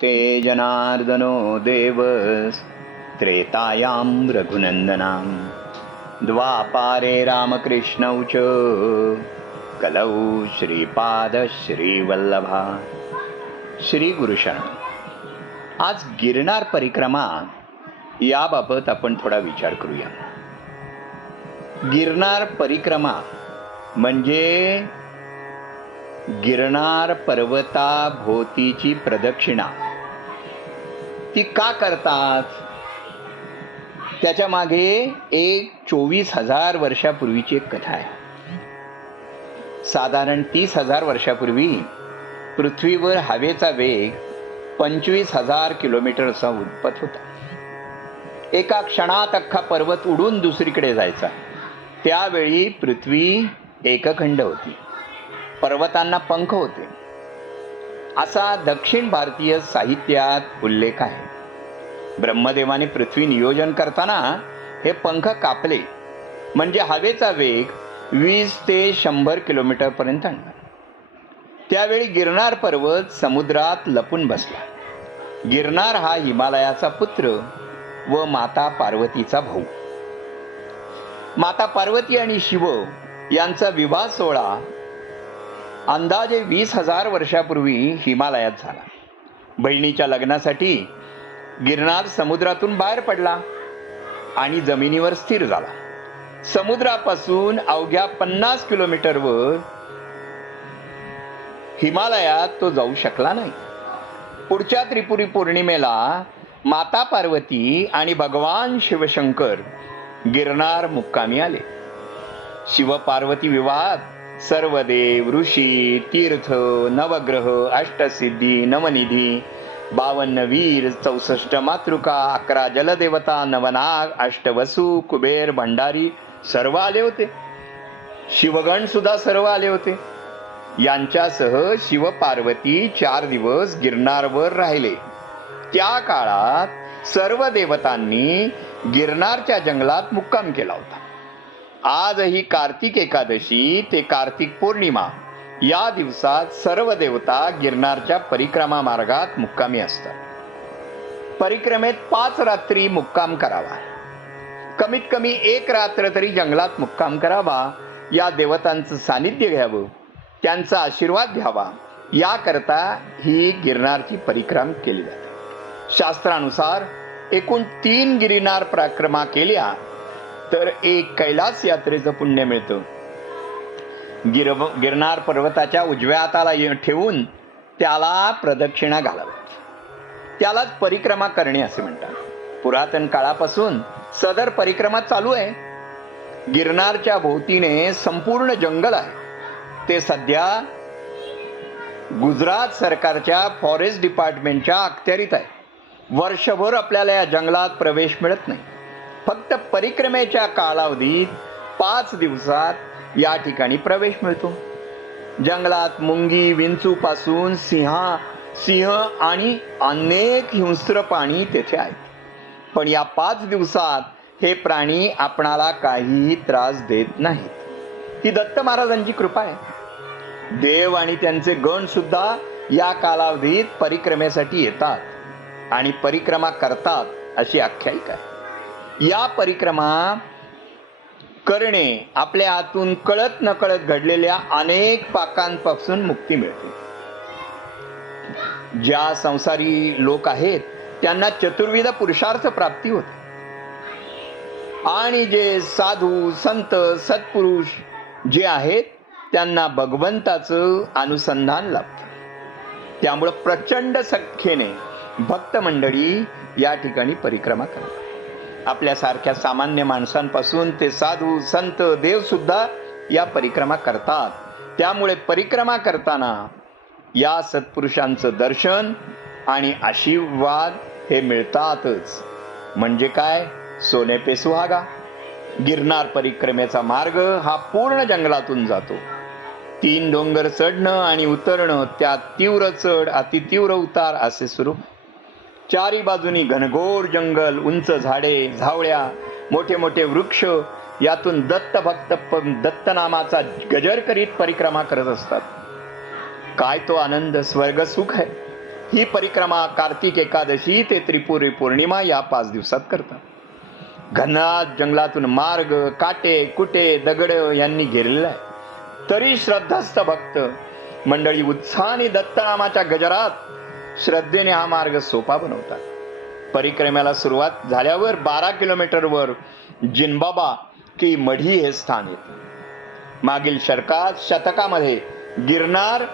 ते जनार्दनो देव त्रेतायां रघुनन्दनां द्वापारे रामकृष्णौ च कलौ श्रीपादश्रीवल्लभा. श्री गुरुशरण. आज गिरनार परिक्रमा याबाबत आपण थोडा विचार करूया. गिरनार परिक्रमा म्हणजे गिरनार पर्वताभोवतीची प्रदक्षिणा. ती का करतात? त्याच्या मागे एक 24,000 वर्षापूर्वीची एक कथा आहे. साधारण 30,000 वर्षापूर्वी पृथ्वीवर हवेचा वेग 25,000 किलोमीटरचा उत्पत होता. एका क्षणात अख्खा पर्वत उडून दुसरीकडे जायचा. त्यावेळी पृथ्वी एकखंड होती, पर्वतांना पंख होते, असा दक्षिण भारतीय साहित्यात उल्लेख आहे. ब्रह्मदेवाने पृथ्वी नियोजन करताना हे पंख कापले, म्हणजे हवेचा वेग 20 ते 100 किलोमीटर पर्यंत आणला. त्यावेळी गिरनार पर्वत समुद्रात लपून बसला. गिरनार हा हिमालयाचा पुत्र व माता पार्वतीचा भाऊ. माता पार्वती आणि शिव यांचा विवाह सोहळा अंदाजे 20,000 वर्षापूर्वी हिमालयात झाला. बहिणीच्या लग्नासाठी गिरनार समुद्रातून बाहेर पडला आणि जमिनीवर स्थिर झाला. समुद्रापासून अवघ्या 50 किलोमीटरवर हिमालयात तो जाऊ शकला नाही. पुढच्या त्रिपुरी पौर्णिमेला माता पार्वती आणि भगवान शिवशंकर गिरनार मुक्कामी आले. शिव पार्वती विवाहात सर्व देव, ऋषी, तीर्थ, नवग्रह, अष्टसिद्धी, नवनिधी, 52 वीर, 64 मातृका, 11 जलदेवता, नवनाग, अष्टवसू, कुबेर, भंडारी सर्व आले होते. शिवगण सुद्धा सर्व आले होते. यांच्यासह शिव पार्वती 4 दिवस गिरनारवर राहिले. त्या काळात सर्व देवतांनी गिरनारच्या जंगलात मुक्काम केला होता. आजही कार्तिक एकादशी ते कार्तिक पौर्णिमा या दिवसात सर्व देवता गिरनारच्या परिक्रमा मार्गात मुक्कामी असतात. परिक्रमेत 5 रात्री मुक्काम करावा. कमीत कमी 1 रात्र तरी जंगलात मुक्काम करावा. या देवतांचं सानिध्य घ्यावं, त्यांचा आशीर्वाद घ्यावा, याकरता ही गिरनारची परिक्रमा केली जाते. शास्त्रानुसार एकूण 3 गिरनार परिक्रमा केल्या तर 1 कैलास यात्रेचं पुण्य मिळतं. गिरनार पर्वताच्या उजव्या हाताला ठेवून त्याला प्रदक्षिणा घालाव्यात. त्यालाच परिक्रमा करणे असे म्हणतात. पुरातन काळापासून सदर परिक्रमा चालू आहे. गिरनारच्या भोवतीने संपूर्ण जंगल आहे. ते सध्या गुजरात सरकारच्या फॉरेस्ट डिपार्टमेंटच्या अखत्यारीत आहे. वर्षभर आपल्याला या जंगलात प्रवेश मिळत नाही. फक्त परिक्रमेच्या कालावधीत 5 दिवसात या ठिकाणी प्रवेश मिळतो. जंगलात मुंगी, विंचूपासून सिंह आणि अनेक हिंस्त्र प्राणी तेथे आहेत. पण या 5 दिवसात हे प्राणी आपणाला काहीही त्रास देत नाहीत. ही दत्त महाराजांची कृपा आहे. देव आणि त्यांचे गण सुद्धा या कालावधीत परिक्रमेसाठी येतात आणि परिक्रमा करतात अशी आख्यायिका आहे. या परिक्रमा करणे आपल्या हातून कळत नकळत घडलेल्या अनेक पाकांपासून मुक्ती मिळते. ज्या संसारी लोक आहेत त्यांना चतुर्विध पुरुषार्थ प्राप्ती होते आणि जे साधू, संत, सत्पुरुष जे आहेत त्यांना भगवंताचं अनुसंधान लाभतं. त्यामुळं प्रचंड संख्येने भक्त मंडळी या ठिकाणी परिक्रमा करतात. आपल्यासारख्या सामान्य माणसांपासून ते साधू, संत, देव सुद्धा या परिक्रमा करतात. त्यामुळे परिक्रमा करताना या सत्पुरुषांचं दर्शन आणि आशीर्वाद हे मिळतातच. म्हणजे काय? सोने पे सुहागा. गिरनार परिक्रमेचा मार्ग हा पूर्ण जंगलातून जातो. 3 डोंगर चढणं आणि उतरणं, त्यात तीव्र चढ, अतितीव्र उतार असे स्वरूप. 4ही बाजूनी घनघोर जंगल, उंच झाडे, झावळ्या, मोठे मोठे वृक्ष, यातून दत्त भक्त दत्त नामाचा गजर करीत परिक्रमा करत असतात. काय तो आनंद, स्वर्ग सुख आहे. ही परिक्रमा कार्तिक एकादशी ते त्रिपुरी पौर्णिमा या 5 दिवसात करतात. घनात जंगलातून मार्ग काटे कुटे दगड यांनी घेरलेला आहे, तरी श्रद्धास्थ भक्त मंडळी उत्साहाने दत्तनामाच्या गजरात श्रद्धेने हा मार्ग सोपा बनवतात. परिक्रमेला सुरुवात झाल्यावर 12 किलोमीटरवर जिनबाबा की मढी हे स्थान येते. मागील शतकामध्ये गिरनार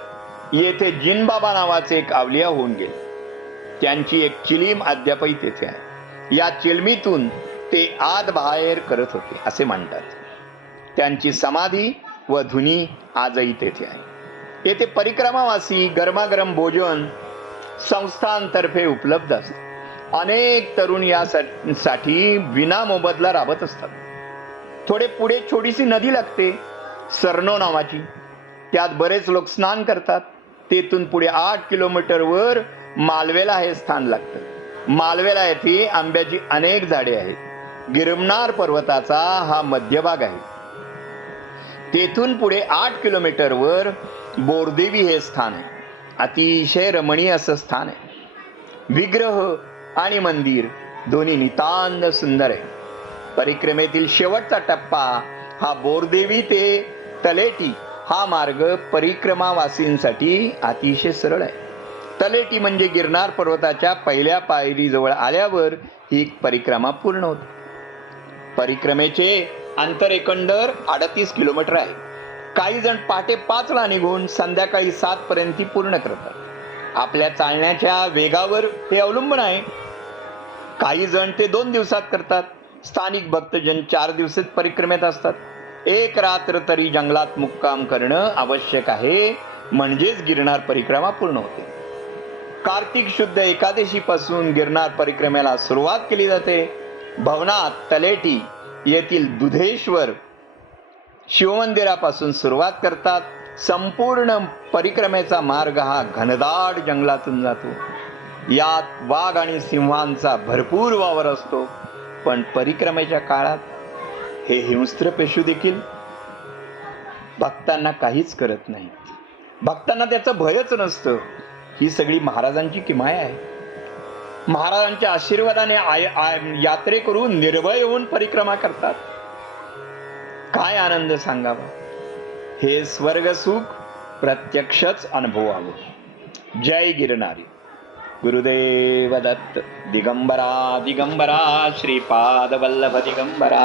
येथे जिनबाबा नावाचे एक अवलिया होऊन गेले. त्यांची एक चिलीम अद्यापही तेथे आहे. या चिलमीतून ते आत बाहेर करत होते असे म्हणतात. त्यांची समाधी व धुनी आजही तेथे आहे. येथे परिक्रमावासी गरमागरम भोजन संस्थांतर्फे उपलब्ध असते. अनेक तरुण यासाठी विना मोबदला राबत असतात. थोडे पुढे छोटीशी नदी लागते सरनो नावाची, त्यात बरेच लोक स्नान करतात. तेथून पुढे 8 किलोमीटर वर मालवेला हे स्थान लागतं. मालवेला येथे आंब्याची अनेक झाडे आहेत. गिरनार पर्वताचा हा मध्यभाग आहे. तेथून पुढे 8 किलोमीटर वर बोरदेवी हे स्थान आहे. अतिशय रमणीय असं स्थान आहे. विग्रह आणि मंदिर दोन्ही नितांत सुंदर आहे. परिक्रमेतील शेवटचा टप्पा हा बोरदेवी ते तलेटी हा मार्ग परिक्रमावासींसाठी अतिशय सरळ आहे. तलेटी म्हणजे गिरनार पर्वताच्या पहिल्या पायरीजवळ आल्यावर ही परिक्रमा पूर्ण होते. परिक्रमेचे अंतर एकंदर 38 किलोमीटर आहे. काही जण पहाटे 5 ला निघून संध्याकाळी 7 पर्यंत पूर्ण करतात. आपल्या चालण्याच्या वेगावर हे अवलंबून आहे. काही जण ते 2 दिवसात करतात. स्थानिक भक्तजन 4 दिवसात परिक्रमेत असतात. 1 रात्र तरी जंगलात मुक्काम करणं आवश्यक आहे, म्हणजेच गिरनार परिक्रमा पूर्ण होते. कार्तिक शुद्ध एकादशी पासून गिरनार परिक्रमेला सुरुवात केली जाते. भवनाथ तलेटी येथील दुधेश्वर शिवमंदिरापासून सुरुवात करतात. संपूर्ण परिक्रमेचा मार्ग हा घनदाट जंगलातून जातो. यात वाघ आणि सिंहांचा भरपूर वावर असतो. पण परिक्रमेच्या काळात हे हिंस्त्र पेशू देखील भक्तांना काहीच करत नाही. भक्तांना त्याचं भयच नसतं. ही सगळी महाराजांची किमया आहे. महाराजांच्या आशीर्वादाने यात्रेकरू निर्भय होऊन परिक्रमा करतात. काय आनंद सांगावा. हे स्वर्ग सुख प्रत्यक्षच अनुभवावं. जय गिरनारी. गुरुदेव दत्त. दिगंबरा दिगंबरा श्रीपाद वल्लभ दिगंबरा.